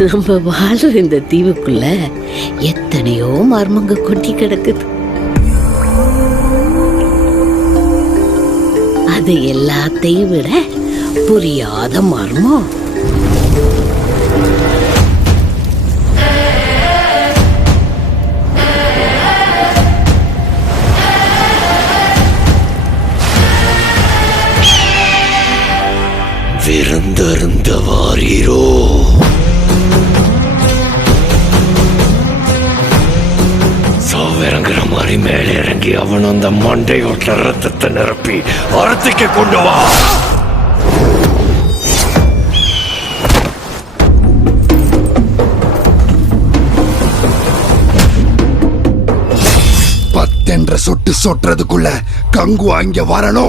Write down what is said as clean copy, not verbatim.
நம்ம வாழ்ற இந்த தீவுக்குள்ள எத்தனையோ மர்மங்க கொட்டி கிடக்குது. அது எல்லாத்தையும் விட புரியாத மர்மம் விருந்தருந்த வாரீரோ. சாவிறங்குற மாதிரி மேலே இறங்கி அவன் அந்த மண்டை ஓட்ட ரத்தத்தை நிரப்பி அரத்திக்க கொண்டு வா. பத்தென்ற சொட்டு சொட்டுறதுக்குள்ள கங்கு அங்க வரணும்.